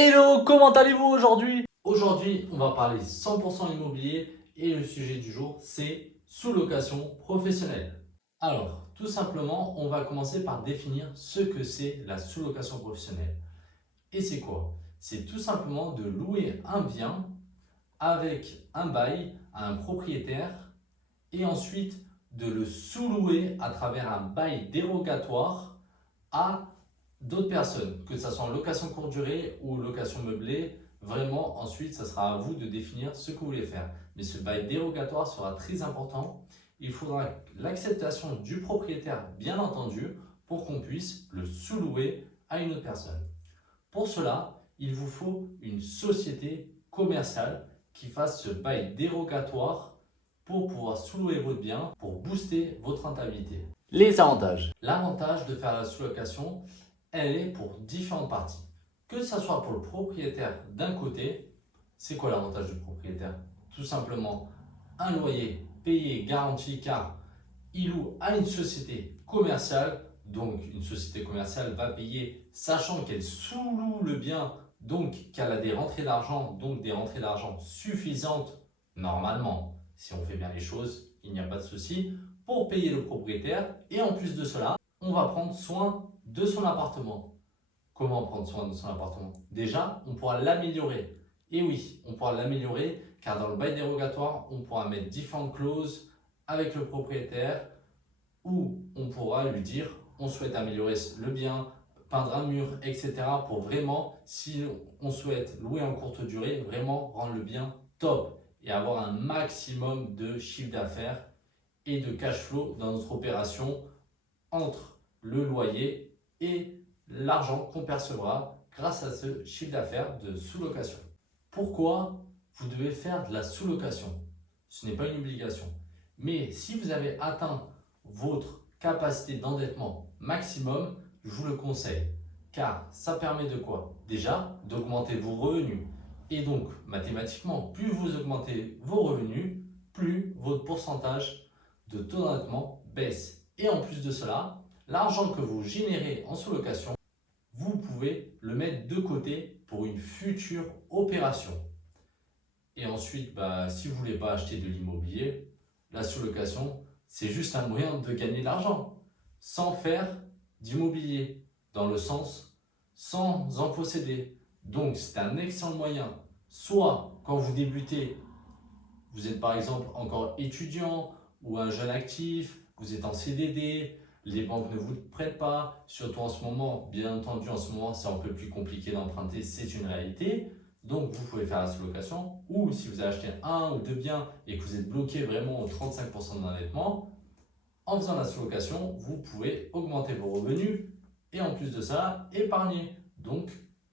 Hello, comment allez-vous aujourd'hui? Aujourd'hui, on va parler 100% immobilier et le sujet du jour, c'est sous-location professionnelle. Alors, tout simplement, on va commencer par définir ce que c'est la sous-location professionnelle. Et c'est quoi? C'est tout simplement de louer un bien avec un bail à un propriétaire et ensuite de le sous-louer à travers un bail dérogatoire à d'autres personnes, que ce soit en location courte durée ou location meublée. Vraiment, ensuite, ça sera à vous de définir ce que vous voulez faire. Mais ce bail dérogatoire sera très important. Il faudra l'acceptation du propriétaire, bien entendu, pour qu'on puisse le sous-louer à une autre personne. Pour cela, il vous faut une société commerciale qui fasse ce bail dérogatoire pour pouvoir sous-louer votre bien, pour booster votre rentabilité. Les avantages. L'avantage de faire la sous-location, elle est pour différentes parties. Que ce soit pour le propriétaire d'un côté, c'est quoi l'avantage du propriétaire? Tout simplement un loyer payé, garanti, car il loue à une société commerciale. Donc une société commerciale va payer sachant qu'elle sous-loue le bien, donc qu'elle a des rentrées d'argent, donc des rentrées d'argent suffisantes normalement. Si on fait bien les choses, il n'y a pas de souci pour payer le propriétaire. Et en plus de cela, on va prendre soin de son appartement. Comment prendre soin de son appartement? Déjà, on pourra l'améliorer. Et oui, on pourra l'améliorer car dans le bail dérogatoire, on pourra mettre différentes clauses avec le propriétaire où on pourra lui dire on souhaite améliorer le bien, peindre un mur, etc. pour vraiment, si on souhaite louer en courte durée, vraiment rendre le bien top et avoir un maximum de chiffre d'affaires et de cash flow dans notre opération entre le loyer et l'argent qu'on percevra grâce à ce chiffre d'affaires de sous-location. Pourquoi vous devez faire de la sous-location? Ce n'est pas une obligation. Mais si vous avez atteint votre capacité d'endettement maximum, je vous le conseille. Car ça permet de quoi? Déjà, d'augmenter vos revenus. Et donc, mathématiquement, plus vous augmentez vos revenus, plus votre pourcentage de taux d'endettement baisse. Et en plus de cela, l'argent que vous générez en sous-location, vous pouvez le mettre de côté pour une future opération. Et ensuite, si vous ne voulez pas acheter de l'immobilier, la sous-location, c'est juste un moyen de gagner de l'argent sans faire d'immobilier, dans le sens sans en posséder. Donc, c'est un excellent moyen. Soit quand vous débutez, vous êtes par exemple encore étudiant ou un jeune actif, vous êtes en CDD, les banques ne vous prêtent pas, surtout en ce moment, bien entendu en ce moment c'est un peu plus compliqué d'emprunter, c'est une réalité. Donc vous pouvez faire la sous-location, ou si vous achetez un ou deux biens et que vous êtes bloqué vraiment au 35% d'endettement, en faisant la sous-location, vous pouvez augmenter vos revenus et en plus de ça, épargner. Donc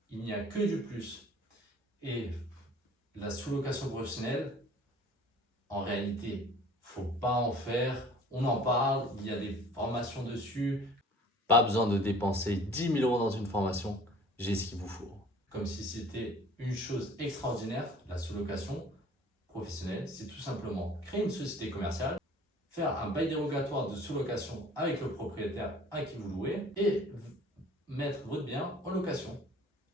il n'y a que du plus. Et la sous-location professionnelle, en réalité, faut pas en faire. On en parle, il y a des formations dessus. Pas besoin de dépenser 10 000 euros dans une formation. J'ai ce qu'il vous faut. Comme si c'était une chose extraordinaire, la sous-location professionnelle, c'est tout simplement créer une société commerciale, faire un bail dérogatoire de sous-location avec le propriétaire à qui vous louez et mettre votre bien en location.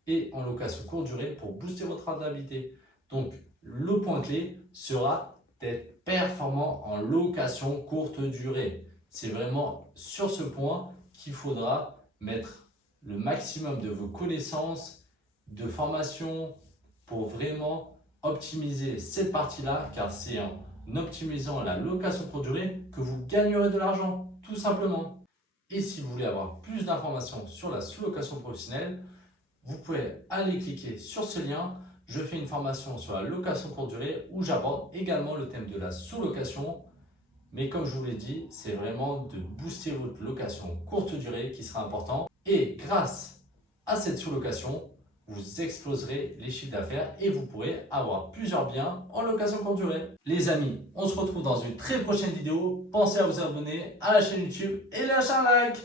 Et en location courte durée pour booster votre rentabilité. Donc, le point clé sera d'être performant en location courte durée. C'est vraiment sur ce point qu'il faudra mettre le maximum de vos connaissances, de formation pour vraiment optimiser cette partie-là, car c'est en optimisant la location courte durée que vous gagnerez de l'argent, tout simplement. Et si vous voulez avoir plus d'informations sur la sous-location professionnelle, vous pouvez aller cliquer sur ce lien. Je fais une formation sur la location courte durée où j'aborde également le thème de la sous-location. Mais comme je vous l'ai dit, c'est vraiment de booster votre location courte durée qui sera important. Et grâce à cette sous-location, vous exploserez les chiffres d'affaires et vous pourrez avoir plusieurs biens en location courte durée. Les amis, on se retrouve dans une très prochaine vidéo. Pensez à vous abonner à la chaîne YouTube et lâcher un like.